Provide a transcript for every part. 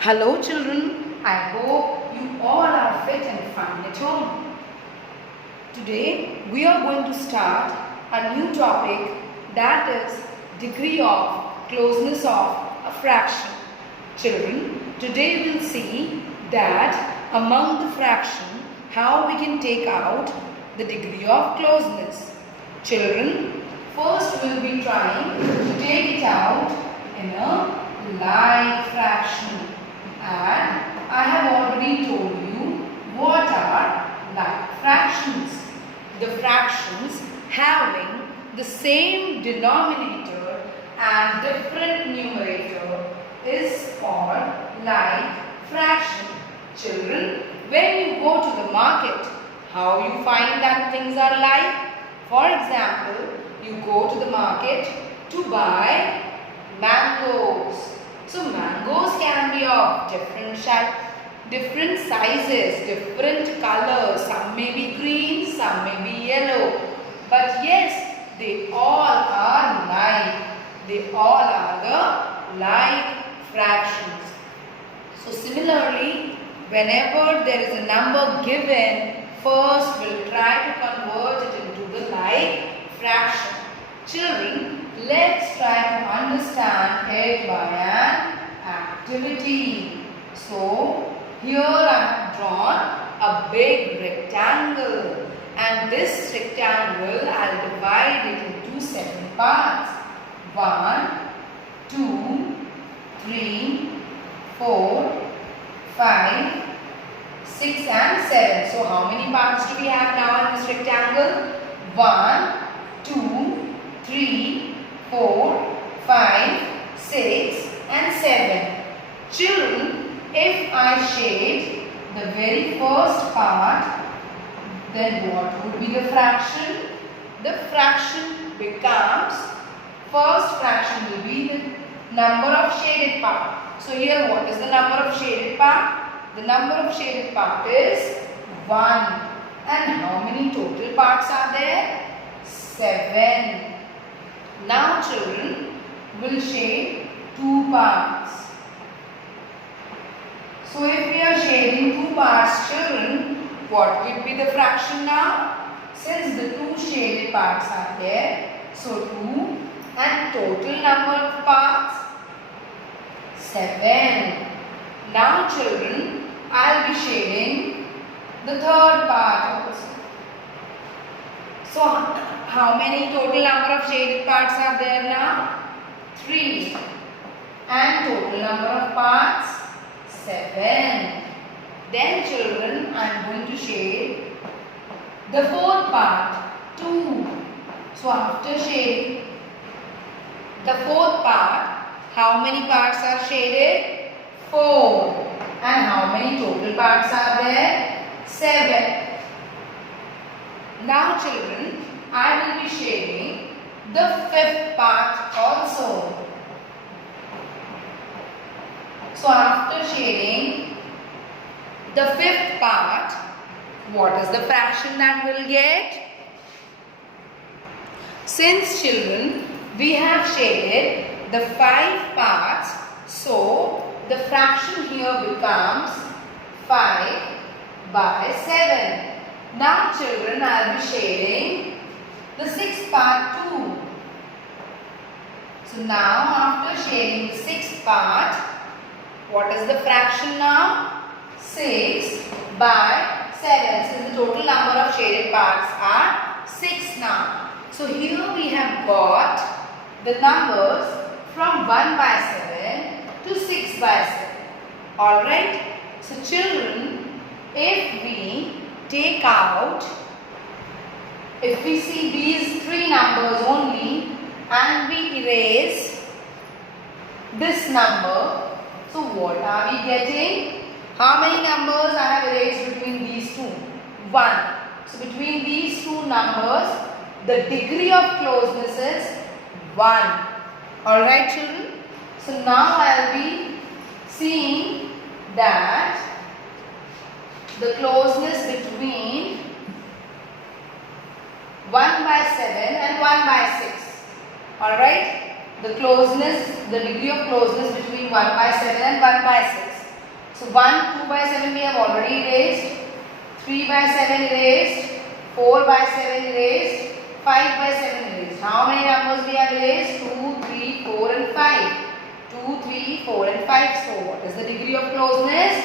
Hello children, I hope you all are fit and fine at home. Today we are going to start a new topic, that is degree of closeness of a fraction. Children, today we will see that among the fraction how we can take out the degree of closeness. Children, first we will be trying to take it out in a like fraction. And I have already told you what are like fractions. The fractions having the same denominator and different numerator is called like fraction. Children, when you go to the market, how you find that things are like? For example, you go to the market to buy mangoes. So mangoes can be of different sizes, different colors. Some may be green, some may be yellow. But yes, they all are like. They all are the like fractions. So similarly, whenever there is a number given, first we'll try to convert it into the like fraction. Children, let's try to understand it by an activity. So, here I have drawn a big rectangle, and this rectangle I'll divide it into 7 parts. 1, 2, 3, 4, 5, 6 and 7. So, how many parts do we have now in this rectangle? 1, 2, 3, 4, 5, 6 and 7. Children, if I shade the very first part, then what would be the fraction? The fraction becomes, first fraction will be the number of shaded part. So here what is the number of shaded part? The number of shaded part is 1. And how many total parts are there? 7. Now children, will shade 2 parts. So if we are shading 2 parts, children, what will be the fraction now? Since the 2 shaded parts are there, so 2 and total number of parts 7. Now children, I will be shading the third part also. So how many total number of shaded parts are there now? 3. And total number of parts? 7. Then children, I am going to shade the fourth part, 2. So after shading the fourth part, how many parts are shaded? 4. And how many total parts are there? 7. Now children, I will be shading the fifth part also. So after shading the fifth part, what is the fraction that we'll get? Since children, we have shaded the 5 parts, so the fraction here becomes 5 by 7. Now children, I will be shading the 6th part too. So now after shading the 6th part, what is the fraction now? 6 by 7. Since the total number of shaded parts are 6 now. So here we have got the numbers from 1 by 7 to 6 by 7. Alright. So children, if we take out, if we see these 3 numbers only and we erase this number, so what are we getting? How many numbers I have erased between these two? 1. So between these two numbers, the degree of closeness is 1. Alright children? So now I will be seeing that the closeness between 1 by 7 and 1 by 6. Alright? The closeness, the degree of closeness between 1 by 7 and 1 by 6. So 1, 2 by 7 we have already erased, 3 by 7 erased, 4 by 7 erased, 5 by 7 erased. How many numbers we have erased? 2, 3, 4 and 5. 2, 3, 4 and 5. So what is the degree of closeness?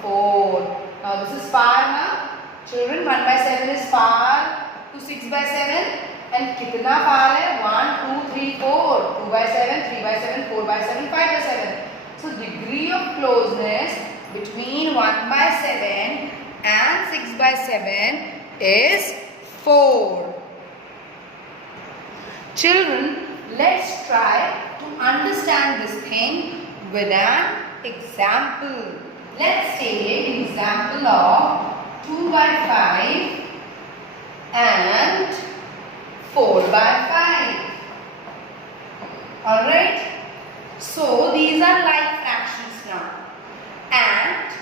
4. Now this is far now. Children, 1 by 7 is far to 6 by 7. And kitna far hai? 1, 2, 3, 4. 2 by 7, 3 by 7, 4 by 7, 5 by 7. So degree of closeness between 1 by 7 and 6 by 7 is 4. Children, let's try to understand this thing with an example. Let's take an example of 2 by 5 and 4 by 5. Alright? So these are like fractions now. And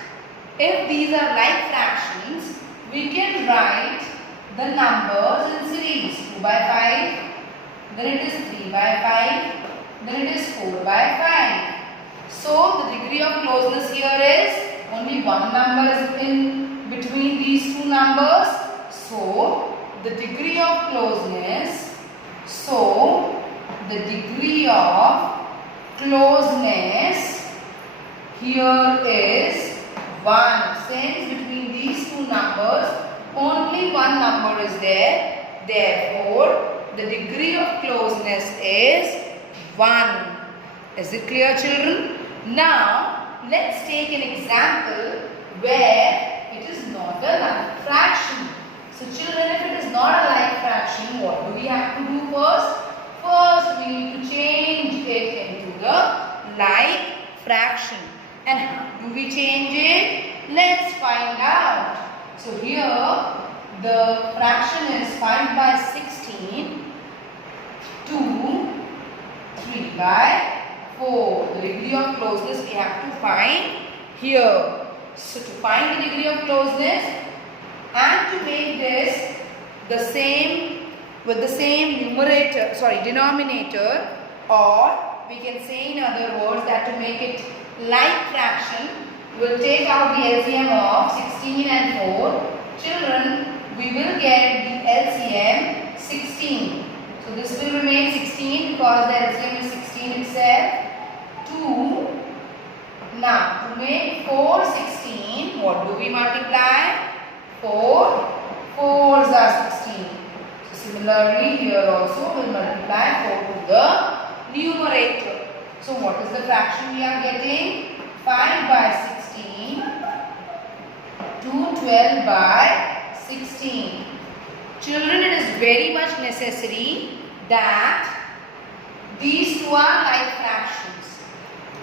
if these are like fractions, we can write the numbers in series. 2 by 5, then it is 3 by 5, then it is 4 by 5. So the degree of closeness here is only one number is in between these two numbers. So the degree of closeness, here is 1. Since between these two numbers only one number is there, therefore the degree of closeness is 1. Is it clear, children? Now let's take an example where it is not a like fraction. So children, if it is not a like fraction, what do we have to do first? First we need to change it into the like fraction. And how do we change it? Let's find out. So here the fraction is 5 by 16 to 3 by 4. The degree of closeness we have to find here. So to find the degree of closeness and to make this the same with the same denominator, or we can say in other words that to make it like fraction, we will take out the LCM of 16 and 4. Children, we will get the LCM 16. So this will remain 16 because the LCM is 16 itself. 2. Now to make 4 16, what do we multiply? 4 4s are 16. So similarly here also we will multiply 4 to the numerator. So what is the fraction we are getting? 5 by 16 to 12 by 16. Children, it is very much necessary that these two are like fractions.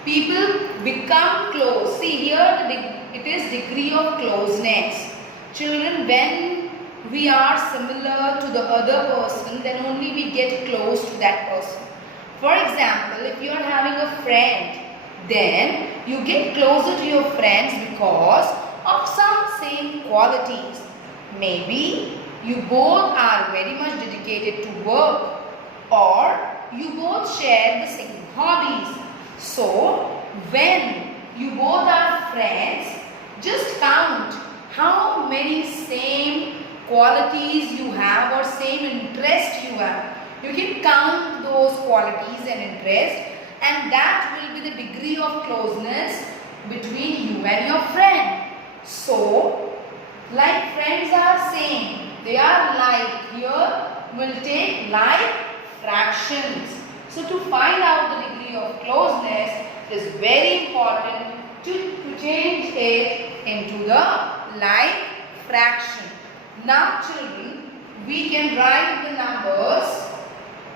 People become close. See here it is degree of closeness. Children, when we are similar to the other person, then only we get close to that person. For example, if you are having a friend, then you get closer to your friends because of some same qualities. Maybe you both are very much dedicated to work, or you both share the same hobbies. So when you both are friends, just count how many same qualities you have or same interest you have. You can count those qualities and interest, and that will be the degree of closeness between you and your friend. So, like friends are same, they are like. Here we'll take like fractions. So to find out the degree of closeness, it is very important to change it into the like fraction. Now children, we can write the numbers,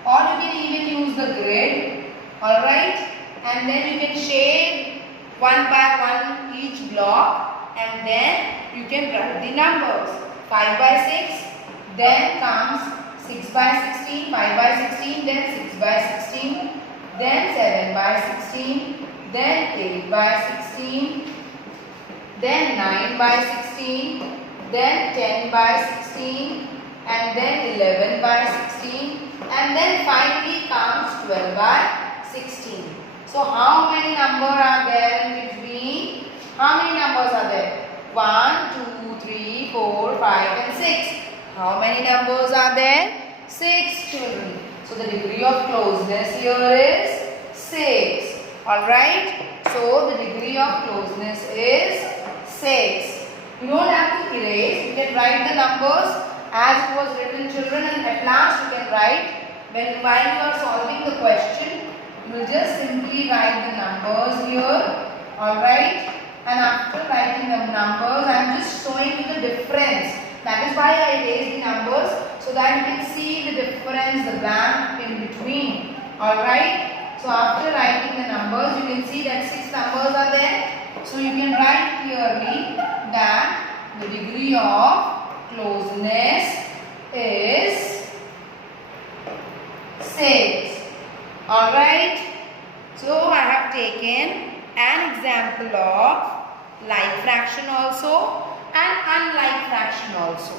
or you can even use the grid, alright, and then you can shade one by one each block, and then you can write the numbers. 5 by 6, then comes 6 by 16, 5 by 16, then 6 by 16, then 7 by 16, then 8 by 16, then 9 by 16, then 10 by 16, and then 11 by 16, and then finally comes 12 by 16. So how many numbers are there in between? How 6. How many numbers are there? 6 children. So the degree of closeness here is 6. Alright. So the degree of closeness is 6. You don't have to erase. You can write the numbers as it was written, children, and at last you can write. While you are solving the question, you will just simply write the numbers here. Alright. And after writing the numbers, I am just showing you the difference. That is why I erased the numbers, so that you can see the difference, the blank in between. Alright. So after writing the numbers, you can see that 6 numbers are there. So you can write clearly that the degree of closeness is 6. Alright. So I have taken an example of like fraction also and unlike fraction also.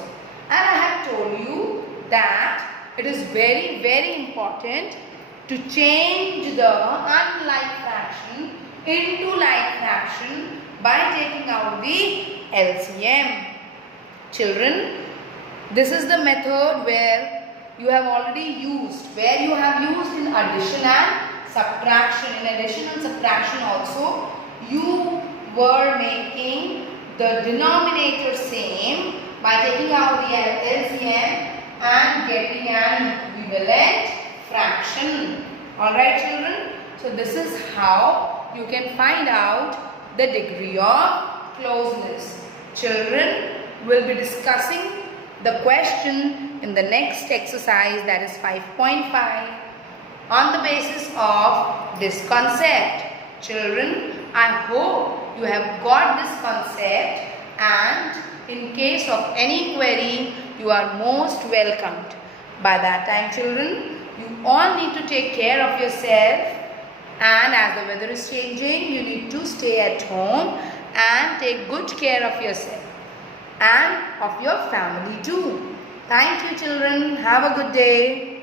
And I have told you that it is very, very important to change the unlike fraction into like fraction by taking out the LCM. Children, this is the method where you have already used, where you have used in addition and subtraction. In addition and subtraction also, you were making the denominator same by taking out the LCM and getting an equivalent fraction. Alright children, so this is how you can find out the degree of closeness. Children will be discussing the question in the next exercise, that is 5.5, on the basis of this concept. Children, I hope you have got this concept, and in case of any query, you are most welcomed. By that time, children, you all need to take care of yourself, and as the weather is changing, you need to stay at home and take good care of yourself and of your family too. Thank you children. Have a good day.